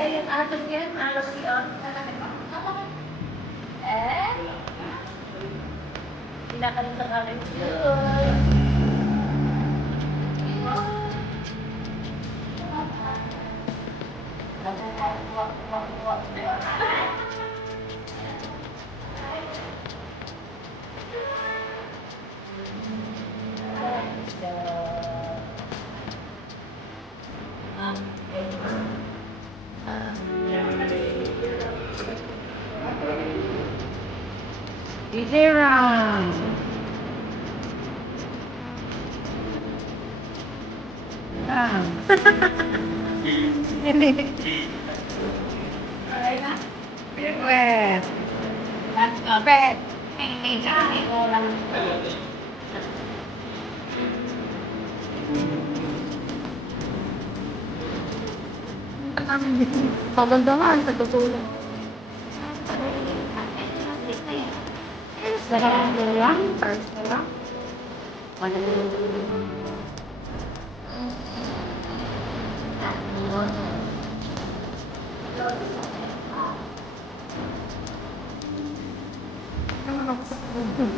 Yung atos yan, alos yun. Eh? Pinakalit sa kalit yun. Easy round. Ah. Wet. That's a bed. Hey, Pagandahan sa tutulong. Sarap na lang. Sarap na lang.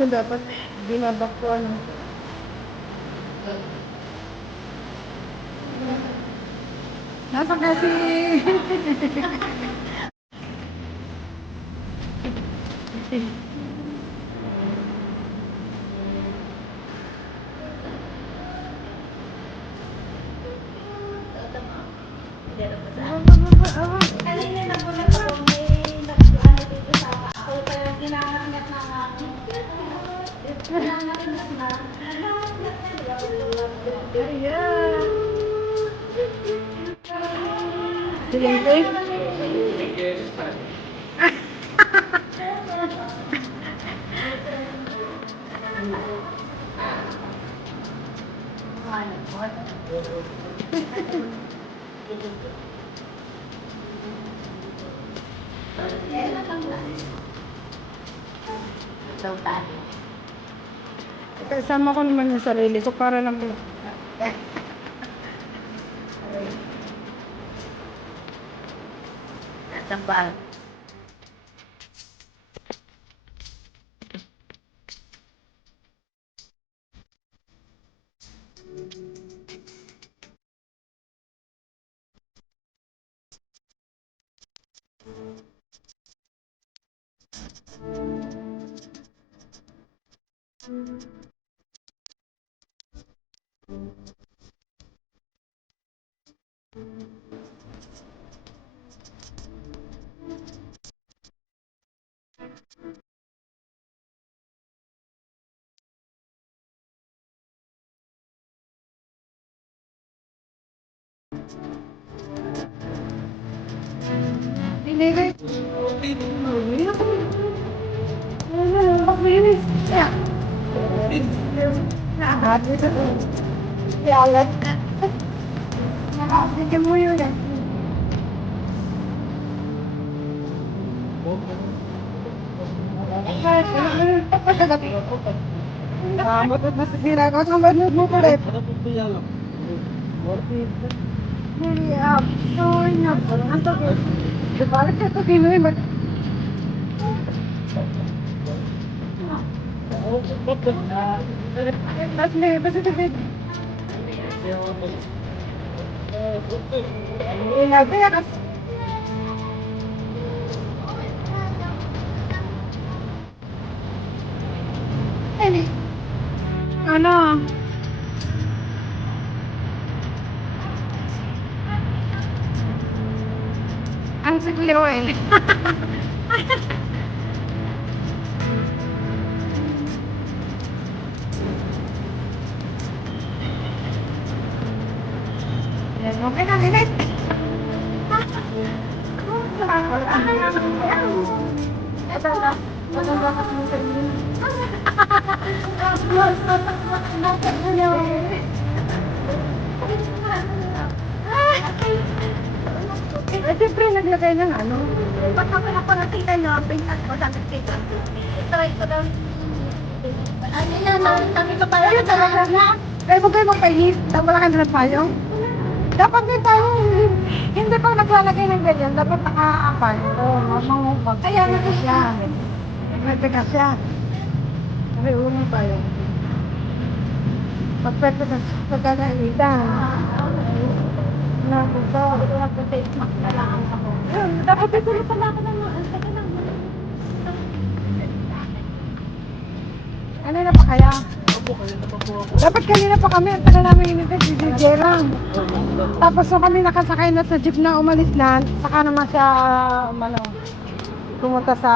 Dapat binabaktuan. Nasa kasi. kanina nagulat ako, may nag-ano dito sa ako, kaya ginangat-ngat na nga ako. Ginangat-ngat na. Ginangat-ngat na diba? Ayan. Silente. Kasama ko naman yung sarili ko para lang Tambal. Dinilig. Maglinis. Nakahati sa yalat. Nakahati mo yun eh. Matut na sila ko sa manod mo ulit. Hindi so na parang to. Balik ka to kini man. That's me, but it's a bit. Ano? Sigliwin. Yan, okay na, Lilit. Eh, siyempre, naglagay ng ano. Ba't ako napangatita niyo? Pintas ko sa nagtita. Try ko daw. Ano yan? Sabi ko pala Ayun talaga na. Kaya huwag kayo magpahit. Wala ka na tayo. Dapat din tayo, hindi pa naglalagay ng ganyan, dapat naka-apal. Oo, mangupag. Kaya nga siya. Magpigas siya. Sabi, ulo tayo. Pagpwede na sa ganahitan. So, nag-face mask na lang ako. Yun, dapat ito Pero pala ako naman. Saka lang. ano na pa kaya? Dapat kanina pa kami, ang tagal namin inintay, si DJ lang. Tapos nung kami nakasakay na sa jeep na umalis na, saka naman siya, pumunta sa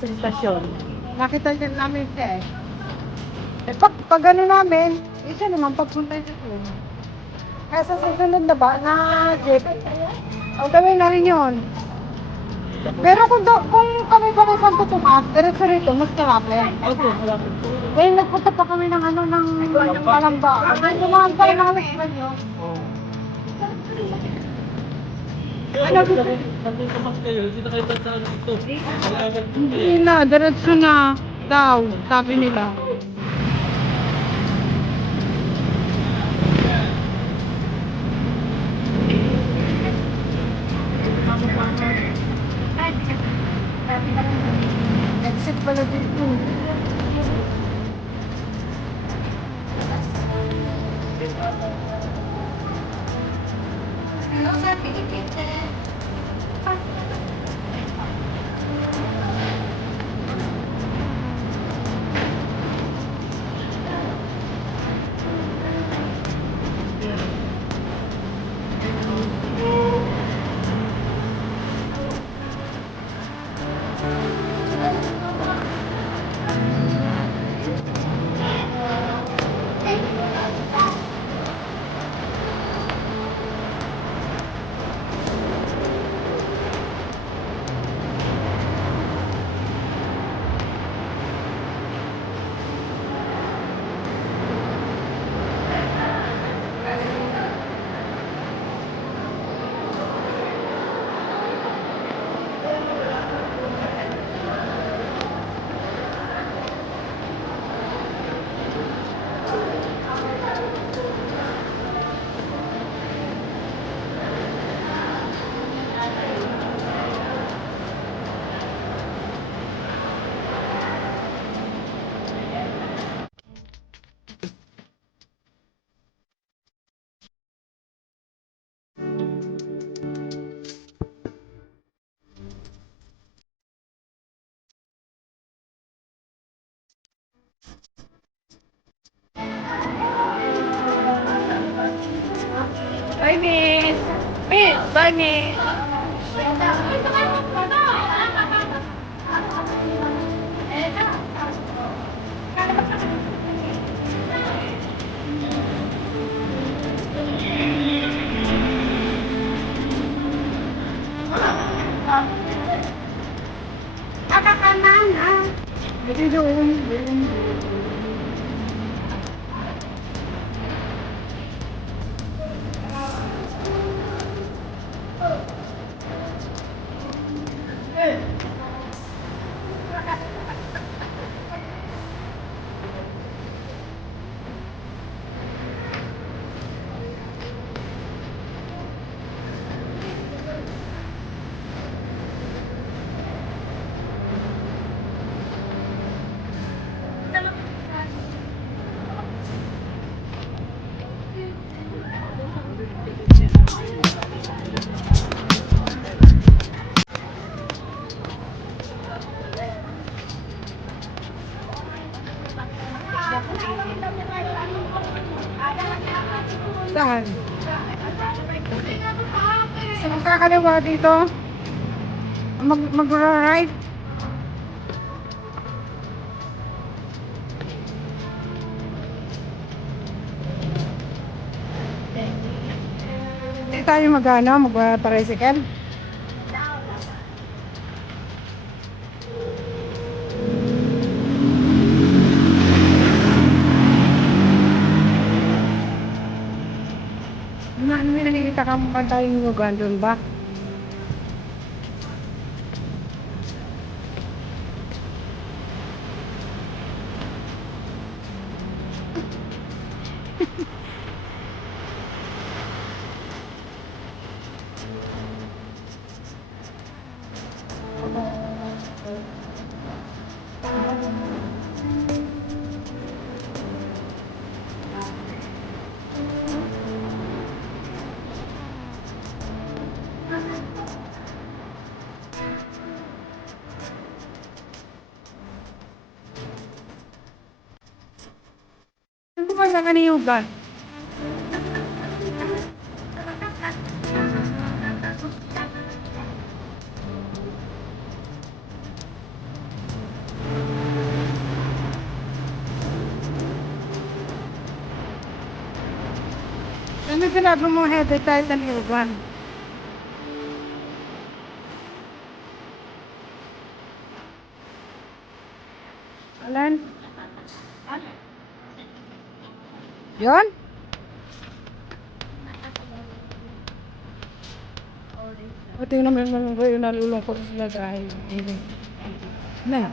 stasyon. Nakita din namin siya eh. Eh pag ano namin, isa naman pagpunta siya doon. Kaya sa susunod na ba, na jeep, o gawin na rin yun. Pero kung kami pa rin saan tutumas, diretso rito, mas karami. Okay, malapit po. Dahil nagpunta pa kami ng ano, ng Palamba. Dahil dumaan pa rin namin yun. Nandito mas kayo, hindi na kayo tansaan dito. Malapit po kayo. Hindi na, diretso na daw, sabi nila. Exit pala dito. Bye, miss. Miss, bye, miss. Kakakanan, ah. Hindi doon. Saan? Sa magkakaliwa dito? Mag-right? Hindi tayo mag-tricycle? Nakikita ka mo ba tayong lugar doon ba? Ano ba sa kaniyugan? Ano sinabi mo headed tayo sa kaniyugan? Alan? Yon? O tingnan mo naman ba yung nalulungkot sila dahil na.